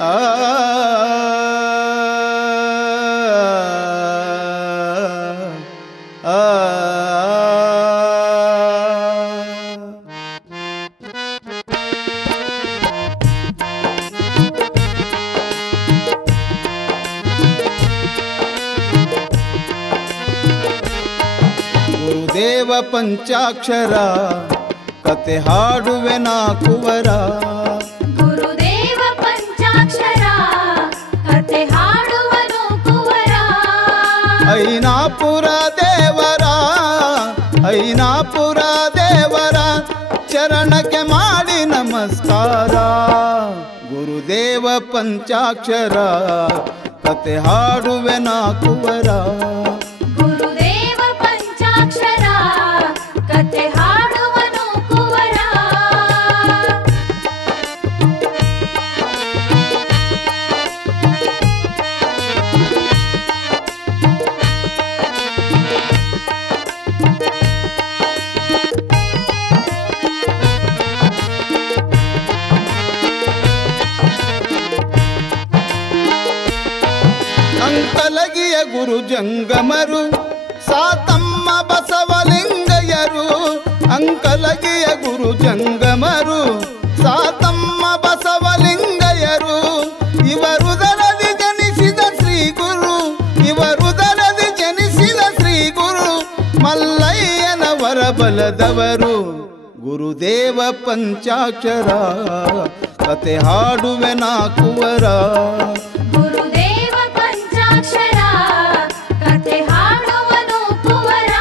ಆ ಗುರುದೇವ ಪಂಚಾಕ್ಷರ ಕತೆ ಹಾಡುವೆ ನಾ ಕುವರ. ಗುರುದೇವ ಪಂಚಾಕ್ಷರ ಕತೆ ಹಾಡುವನು ಕುವರ. ಐನಾಪುರ ದೇವರ ಐನಾಪುರ ದೇವರ ಚರಣಕ್ಕೆ ಮಾಡಿ ನಮಸ್ಕಾರ. ಗುರುದೇವ ಪಂಚಾಕ್ಷರ ಕತೆ ಹಾಡುವೆ ನಾ ಕುವರ. ಗುರುದೇವ ಪಂಚಾಕ್ಷರ ಕತೆ ಹಾಡುವನು ಕುವರ. ಅಂಕಲಗಿಯ ಗುರು ಜಂಗಮರು ಸಾತಮ್ಮ ಬಸವಲಿಂಗಯ್ಯರು. ಅಂಕಲಗಿಯ ಗುರು ಜಂಗಮರು ಸಾತಮ್ಮ ಬಸವಲಿಂಗಯ್ಯರು. ಇವರುದರದಿ ಜನಿಸಿದ ಶ್ರೀ ಗುರು ಇವರುದರದಿ ಜನಿಸಿದ ಶ್ರೀ ಗುರು ಮಲ್ಲಯ್ಯನ ವರಬಲದವರು. ಗುರುದೇವ ಪಂಚಾಕ್ಷರ ಕತೆ ಹಾಡುವೆ ನಾ ಕುವರ. ಗುರುದೇವ ಪಂಚಾಕ್ಷರ ಕತೆ ಹಾಡುವನು ಕುವರ.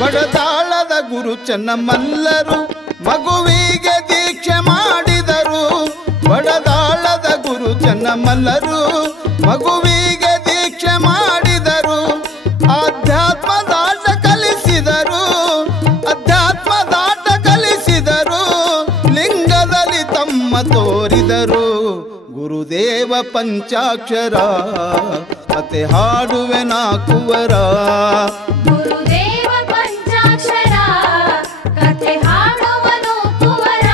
ಬಡದಾಳದ ಗುರು ಚೆನ್ನಮಲ್ಲರು ಮಗುವಿಗೆ ದೀಕ್ಷೆ ಮಾಡಿದರು. ಬಡದಾಳದ ಗುರು ಚೆನ್ನಮಲ್ಲರು ಮಗುವಿಗೆ ದೀಕ್ಷೆ ಮಾಡಿದರು. ಅಧ್ಯಾತ್ಮದಾಟ ಕಲಿಸಿದರು ಅಧ್ಯಾತ್ಮದಾಟ ಕಲಿಸಿದರು. ಲಿಂಗದಲ್ಲಿ ತಮ್ಮ ತೋರಿದರು. ಗುರುದೇವ ಪಂಚಾಕ್ಷರ ಕತೆ ಹಾಡುವೆ ನಾ ಕುವರ. ಗುರುದೇವ ಪಂಚಾಕ್ಷರ ಕತೆ ಹಾಡುವನು ಕುವರ.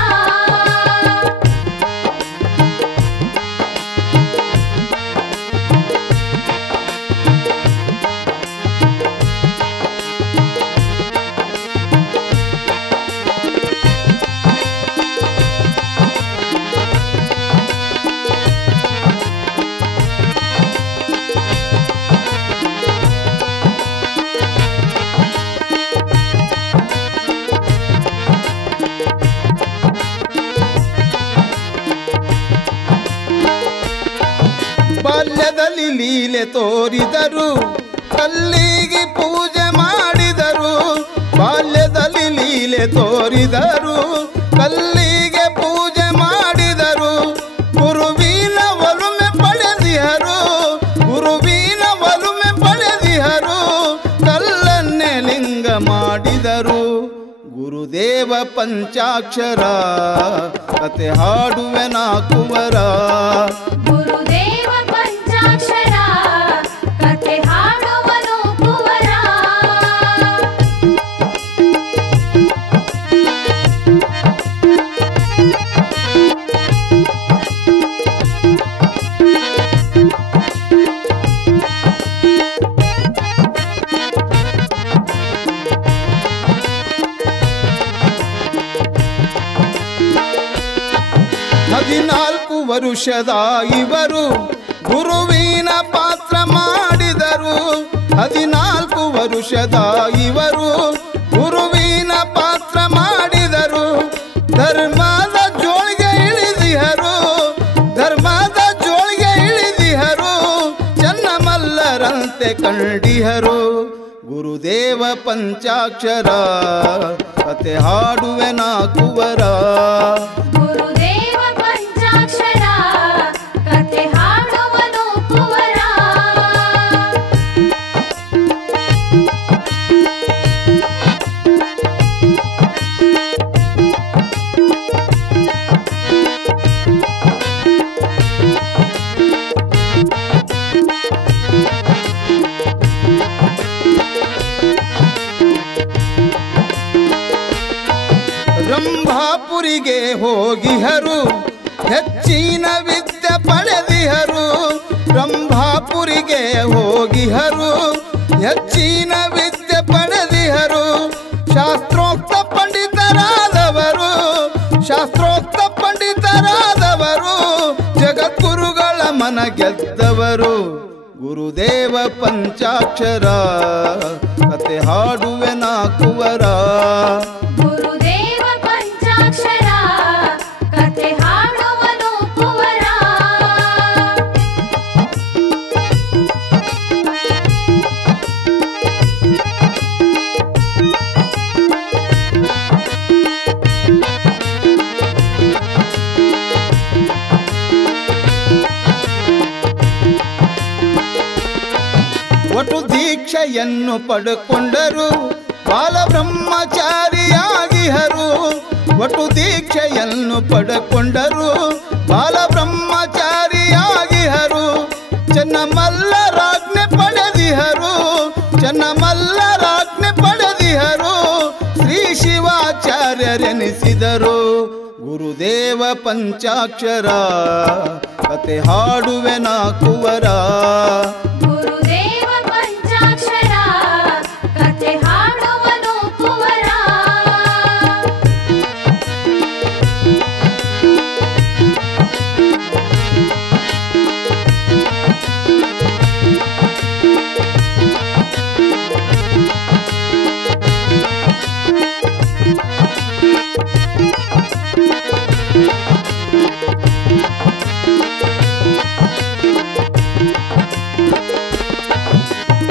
ಬಾಲ್ಯದಲ್ಲಿ ಲೀಲೆ ತೋರಿದರು ಕಲ್ಲಿಗೆ ಪೂಜೆ ಮಾಡಿದರು. ಬಾಲ್ಯದಲ್ಲಿ ಲೀಲೆ ತೋರಿದರು ಕಲ್ಲಿಗೆ ಪೂಜೆ ಮಾಡಿದರು. ಗುರುವಿನ ಒಲುಮೆ ಪಡೆದಿಹರು ಗುರುವಿನ ಒಲುಮೆ ಪಡೆದಿಹರು. ಕಲ್ಲನ್ನೇ ಲಿಂಗ ಮಾಡಿದರು. ಗುರುದೇವ ಪಂಚಾಕ್ಷರ ಕತೆ ಹಾಡುವೆ ನಾ ಕುವರ. ಗುರುದೇವ ಪಂಚಾಕ್ಷರ ಕತೆ ಹಾಡುವನು ಕುವರ. ಹದಿನಾಲ್ಕು ವರುಷದ ಇವರು ಗುರುವಿನ ಪಾತ್ರ ಮಾಡಿದರು. 14 ವರುಷದ ಇವರು ಗುರುವಿನ ಪಾತ್ರ ಮಾಡಿದರು. ಧರ್ಮದ ಜೋಳಿಗೆ ಇಳಿದಿಹರು ಧರ್ಮದ ಜೋಳಿಗೆ ಇಳಿದಿಹರು. ಚೆನ್ನಮಲ್ಲರಂತೆ ಕಂಡಿಹರು. ಗುರುದೇವ ಪಂಚಾಕ್ಷರ ಕತೆ ಹಾಡುವೆ ನಾ ಕುವರ. ಗುರುದೇವ ಪಂಚಾಕ್ಷರ ಕತೆ ಹಾಡುವನು ಕುವರ. ಬ್ರಹ್ಮಾಪುರಿಗೆ ಹೋಗಿಹರು ಹೆಚ್ಚಿನ ವಿದ್ಯೆ ಪಡೆದಿಹರು ಬ್ರಹ್ಮಾಪುರಿಗೆ ಹೋಗಿಹರು ಹೆಚ್ಚಿನ ವಿದ್ಯೆ ಪಡೆದಿಹರು ಶಾಸ್ತ್ರೋಕ್ತ ಪಂಡಿತರಾದವರು ಶಾಸ್ತ್ರೋಕ್ತ ಪಂಡಿತರಾದವರು ಜಗದ್ಗುರುಗಳ ಮನ ಗೆದ್ದವರು ಗುರುದೇವ ಪಂಚಾಕ್ಷರ ಕತೆ ಹಾಡುವೆ ನಾಕುವರ ಗುರುದೇವ ಪಂಚಾಕ್ಷರ ಕತೆ ಹಾಡುವನು ಕುವರ ಒಟ್ಟು ದೀಕ್ಷೆಯನ್ನು ಪಡೆಕೊಂಡರು ಬಾಲ ಬ್ರಹ್ಮಚಾರಿಯಾಗಿಹರು ಒಟ್ಟು ದೀಕ್ಷೆಯನ್ನು ಪಡೆಕೊಂಡರು ಬಾಲ ಬ್ರಹ್ಮಚಾರಿಯಾಗಿಹರು ಚೆನ್ನಮಲ್ಲರಾಜ್ಞೆ ಪಡೆದಿಹರು ಚೆನ್ನಮಲ್ಲರಾಜ್ಞೆ ಪಡೆದಿಹರು ಶ್ರೀ ಶಿವಾಚಾರ್ಯರೆನಿಸಿದರು ಗುರುದೇವ ಪಂಚಾಕ್ಷರ ಕತೆ ಹಾಡುವೆ ನಾಕುವರ ಗುರುದೇವ ಪಂಚಾಕ್ಷರ ಕತೆ ಹಾಡುವನು ಕುವರ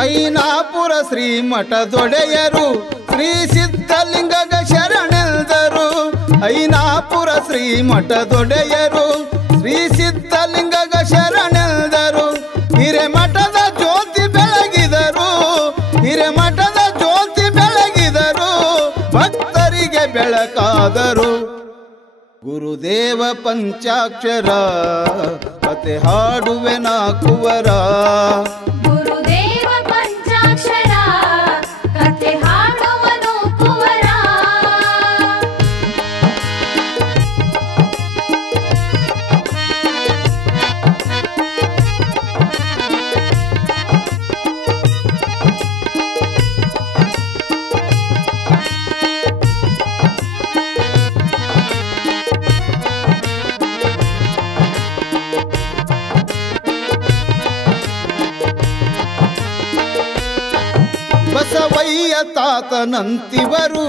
ಐನಾಪುರ ಶ್ರೀ ಮಠದೊಡೆಯರು ಶ್ರೀ ಸಿದ್ಧಲಿಂಗಗ ಶರಣೆಲ್ದರು ಐನಾಪುರ ಶ್ರೀ ಮಠದೊಡೆಯರು ಶ್ರೀ ಸಿದ್ಧಲಿಂಗಗ ಶರಣೆಲ್ದರು ಹಿರೇಮಠದ ಜ್ಯೋತಿ ಬೆಳಗಿದರು ಹಿರೇಮಠದ ಜ್ಯೋತಿ ಬೆಳಗಿದರು ಭಕ್ತರಿಗೆ ಬೆಳಕಾದರು ಗುರುದೇವ ಪಂಚಾಕ್ಷರ ಕತೆ ಹಾಡುವೆ ನಾಕುವರ ಗುರುದೇವ ಪಂಚಾಕ್ಷರ ಕತೆ ಹಾಡುವನು ಕುವರ ಬಸವಯ್ಯ ತಾತನಂತಿವರು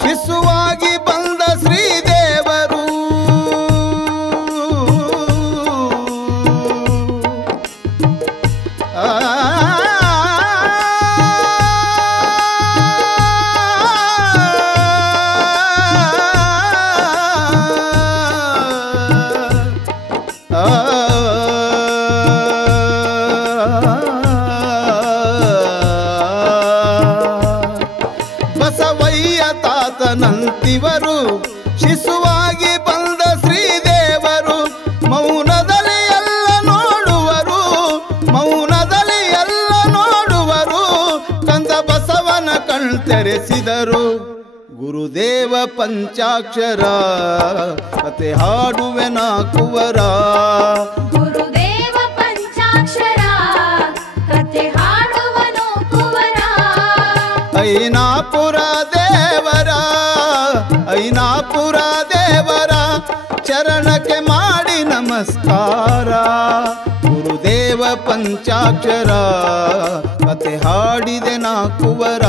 ಶಿಶುವಾಗಿ ಬಂದ ಶ್ರೀದೇವರು ಬಸವಯ್ಯ ತಾತನಂತಿವರು ಶಿಶುವಾಗಿ ಬಂದ ಶ್ರೀದೇವರು ಮೌನದಲ್ಲಿ ಎಲ್ಲ ನೋಡುವರು ಮೌನದಲ್ಲಿ ಎಲ್ಲ ನೋಡುವರು ಕಂದ ಬಸವನ ಕಣ್ತೆರೆಸಿದರು ಗುರುದೇವ ಪಂಚಾಕ್ಷರ ಕತೆ ಹಾಡುವೆ ನಾಕುವರ ಗುರುದೇವ ಪಂಚಾಕ್ಷರ ಕತೆ ಹಾಡುವನು ಕುವರ ಐನಾಪುರ ದೇವರ ಐನಾಪುರ ದೇವರ ಚರಣಕ್ಕೆ ಮಾಡಿ ನಮಸ್ಕಾರ ಗುರುದೇವ ಪಂಚಾಕ್ಷರ ಕತೆ ಹಾಡಿದೆ ನಾಕುವರ